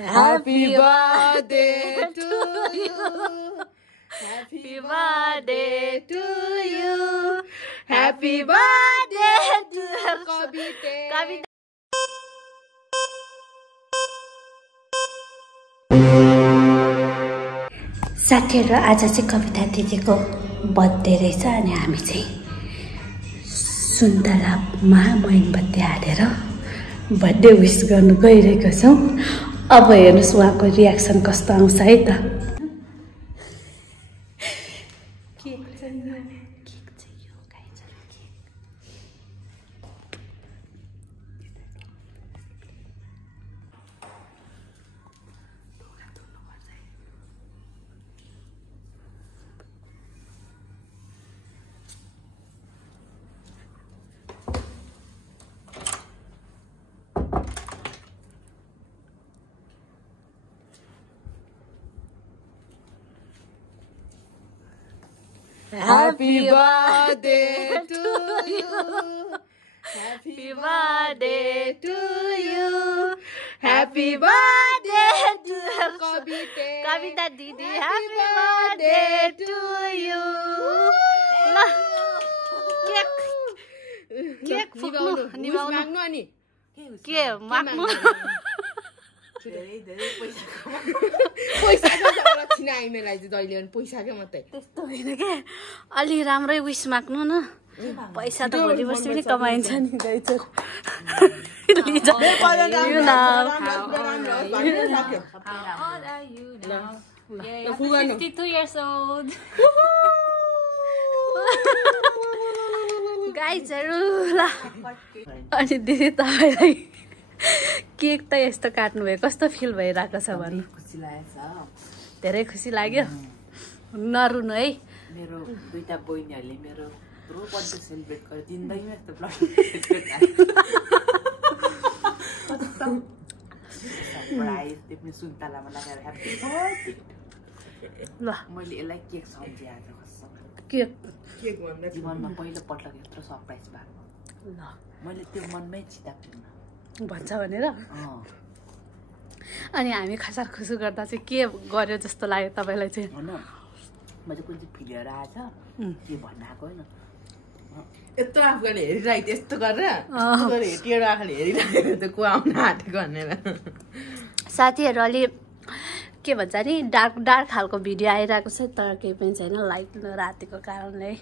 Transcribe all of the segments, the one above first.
Happy birthday to you. Happy birthday to you. Happy birthday to Kavita. साथीहरु आज चाहिँ कविता दिदीको बर्थडे रहेछ अनि हामी चाहिँ सुन्तलामा मोमबत्ती हालेर बर्थडे विश गर्न गइरहेका छौं। अब हेर्नुस् उहाँको रियाक्सन कस्तो आउँछ है त। केक चाहियो guys cake. Happy birthday to you. Happy birthday to you. Happy birthday to Kavita Didi. Happy birthday to you. Cake फुक्नु माग्नु अनि के माग्नु पैसा छिनाइमेलाई चाहिँ दैले अनि पैसा के मात्रै त्यस्तो होइन के अलि राम्रै विश माग्नु न। पैसा त भोलि पर्सि पनि कमाइन्छ नि गाइस। गाइजहरु ल अनि दिदी तपाईलाई केक त यस्तो काट्नु भयो कस्तो फिल भइराको छ भन्नु। खुसी लागेछ धेरै खुसी लाग्यो। नरुनु है मेरो दुईटा बहिनीहरुले मेरो प्रो बर्थडे सेलिब्रेट गरे दिनदैमा यस्तो ब्लड सरप्राइज तिमी सुन्तलामा लगाएर ह्यापी बर्थडे ल मैले यसलाई केक सम्झे आज कसम केक भन्दा जीवनमा पहिलो पटक यत्रो सरप्राइज भएको ल मैले त्यो मनमै चितापिन भन्छ भनेर। अनि हामी खसार खुसु गर्दा चाहिँ के गर्यो जस्तो लाग्यो तपाईलाई चाहिँ? हैन मैले कुन चाहिँ फिलियर आएछ के भन्न आएको हैन यत्रो आफूले हेरिरहेको यस्तो गरेर टेढो आँखाले हेरिरहेको त्यो को आउन आँटेको भनेर। साथीहरु अलि के भन्छ नि डार्क डार्क खालको भिडियो आइरहेको छ तर केही पनि छैन लाइट रातिको कारणले।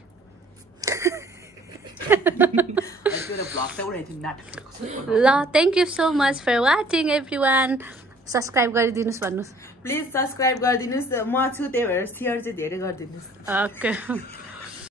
ल thank you so much for watching everyone. Subscribe गरिदिनुस् भन्नुस् प्लिज सब्स्क्राइब गरिदिनुस्। म छु त्यही भएर शेयर चाहिँ धेरै गरिदिनुस्। ओके